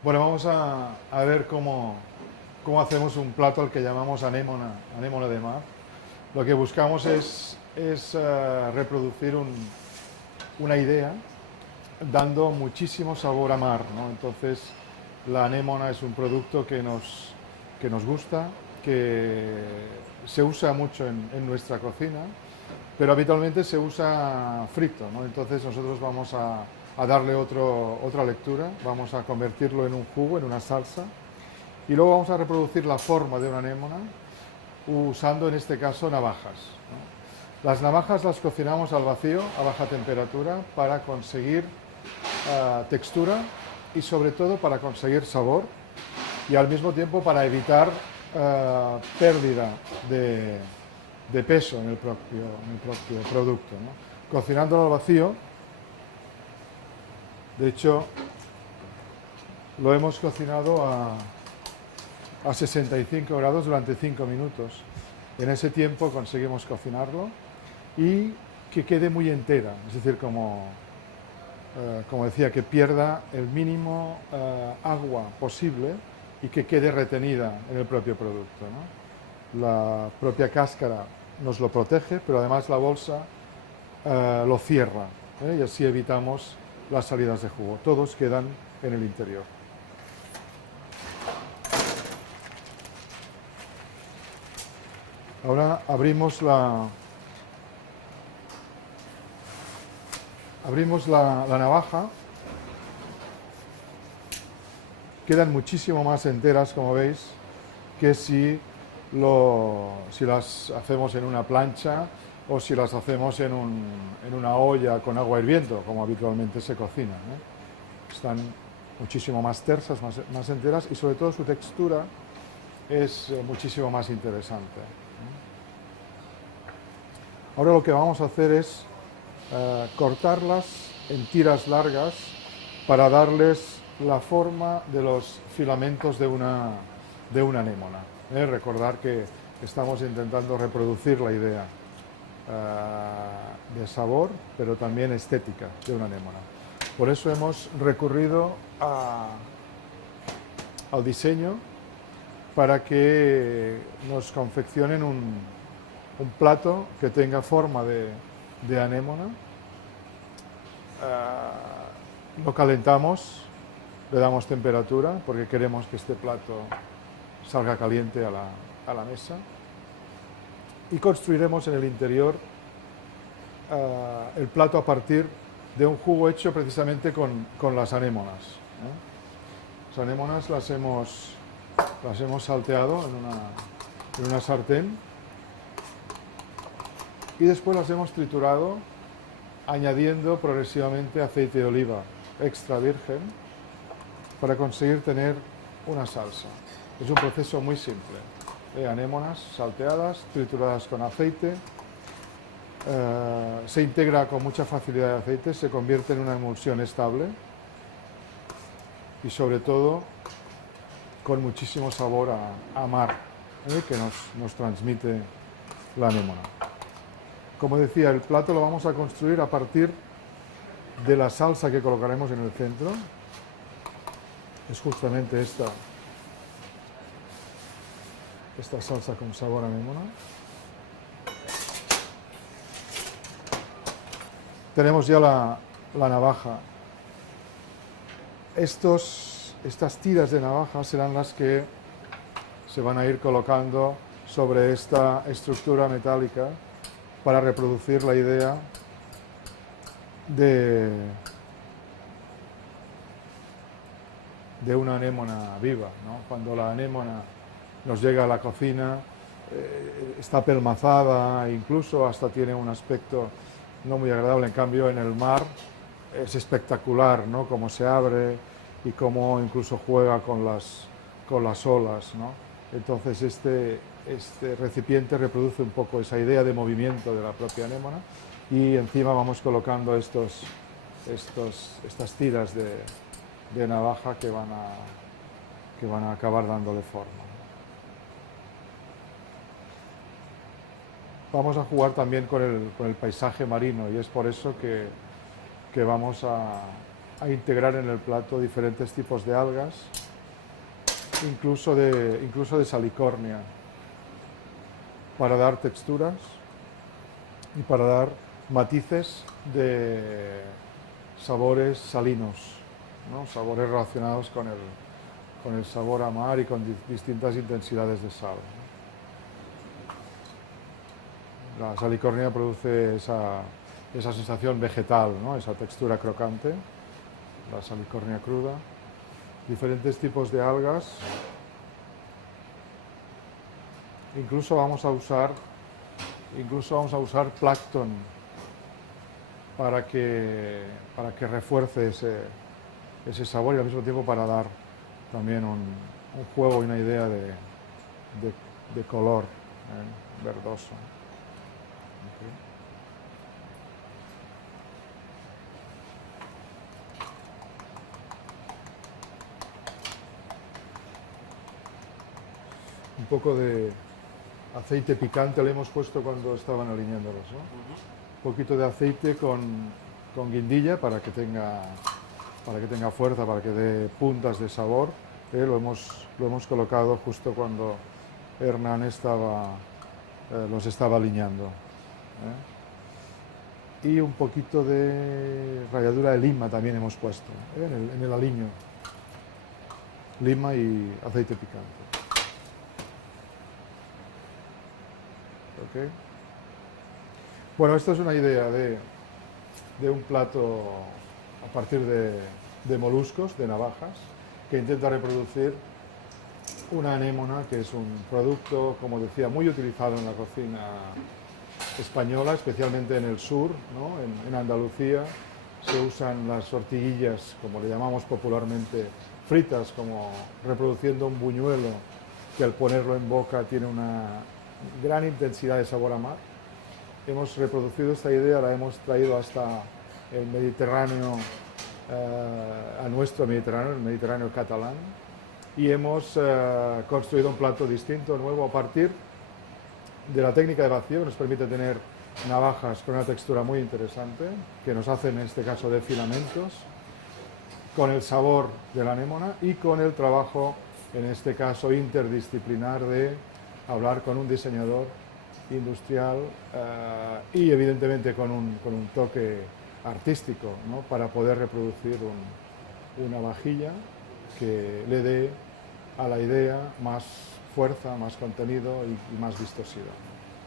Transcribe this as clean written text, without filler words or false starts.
Bueno, vamos a ver cómo hacemos un plato al que llamamos anémona de mar. Lo que buscamos es reproducir una idea dando muchísimo sabor a mar, ¿no? Entonces, la anémona es un producto que nos gusta, que se usa mucho en nuestra cocina, pero habitualmente se usa frito, ¿no? Entonces nosotros vamos a darle otra lectura, vamos a convertirlo en un jugo, en una salsa, y luego vamos a reproducir la forma de una anémona usando en este caso navajas, ¿no? Las navajas las cocinamos al vacío, a baja temperatura, para conseguir textura y sobre todo para conseguir sabor y al mismo tiempo para evitar pérdida de peso en el propio producto, ¿no? Cocinándolo al vacío, de hecho, lo hemos cocinado a 65 grados durante 5 minutos. En ese tiempo conseguimos cocinarlo y que quede muy entera, es decir, como decía, que pierda el mínimo agua posible y que quede retenida en el propio producto, ¿no? La propia cáscara nos lo protege, pero además la bolsa lo cierra, ¿eh? Y así evitamos las salidas de jugo. Todos quedan en el interior. Ahora abrimos la navaja. Quedan muchísimo más enteras, como veis, que si las hacemos en una plancha o si las hacemos en una olla con agua hirviendo, como habitualmente se cocina, ¿eh? Están muchísimo más tersas, más enteras y sobre todo su textura es muchísimo más interesante. Ahora lo que vamos a hacer es cortarlas en tiras largas para darles la forma de los filamentos de una anémona. Recordar que estamos intentando reproducir la idea de sabor, pero también estética de una anémona. Por eso hemos recurrido al diseño para que nos confeccionen un plato que tenga forma de anémona. Lo calentamos, le damos temperatura porque queremos que este plato salga caliente a la mesa y construiremos en el interior el plato a partir de un jugo hecho precisamente con las anémonas, ¿eh? Las anémonas las hemos salteado en una sartén y después las hemos triturado añadiendo progresivamente aceite de oliva extra virgen para conseguir tener una salsa. Es un proceso muy simple. Anémonas salteadas, trituradas con aceite, se integra con mucha facilidad el aceite, se convierte en una emulsión estable y sobre todo con muchísimo sabor a mar, que nos transmite la anémona. Como decía, el plato lo vamos a construir a partir de la salsa que colocaremos en el centro. Es justamente esta salsa con sabor a anémona. Tenemos ya la navaja. Estas tiras de navaja serán las que se van a ir colocando sobre esta estructura metálica para reproducir la idea de una anémona viva, ¿no? Cuando la anémona nos llega a la cocina, está pelmazada, incluso hasta tiene un aspecto no muy agradable. En cambio, en el mar es espectacular, ¿no? Cómo se abre y cómo incluso juega con las olas, ¿no? Entonces este recipiente reproduce un poco esa idea de movimiento de la propia anémona y encima vamos colocando estas tiras de navaja que van a acabar dándole forma. Vamos a jugar también con el paisaje marino y es por eso que vamos a integrar en el plato diferentes tipos de algas, incluso de salicornia, para dar texturas y para dar matices de sabores salinos, ¿no? Sabores relacionados con el sabor a mar y con distintas intensidades de sal. La salicornia produce esa sensación vegetal, ¿no? Esa textura crocante, la salicornia cruda. Diferentes tipos de algas. Incluso vamos a usar plancton para que refuerce ese sabor y al mismo tiempo para dar también un juego y una idea de color verdoso. Okay. Un poco de aceite picante le hemos puesto cuando estaban alineándolos, ¿no? Un poquito de aceite con guindilla para que tenga fuerza, para que dé puntas de sabor. Lo hemos colocado justo cuando Hernán los estaba alineando. Y un poquito de ralladura de lima también hemos puesto en el aliño. Lima y aceite picante. Okay. Bueno, esto es una idea de un plato a partir de moluscos, de navajas, que intenta reproducir una anémona, que es un producto, como decía, muy utilizado en la cocina española, especialmente en el sur, ¿no? En Andalucía se usan las tortiguillas, como le llamamos popularmente, fritas, como reproduciendo un buñuelo que al ponerlo en boca tiene una gran intensidad de sabor a mar. Hemos reproducido esta idea, la hemos traído hasta el Mediterráneo, a nuestro Mediterráneo, el Mediterráneo catalán, y hemos construido un plato distinto, nuevo, a partir de la técnica de vacío, que nos permite tener navajas con una textura muy interesante, que nos hacen en este caso de filamentos, con el sabor de la anémona y con el trabajo, en este caso interdisciplinar, de hablar con un diseñador industrial y evidentemente con un toque artístico, ¿no? Para poder reproducir una vajilla que le dé a la idea más fuerza, más contenido y más vistosidad.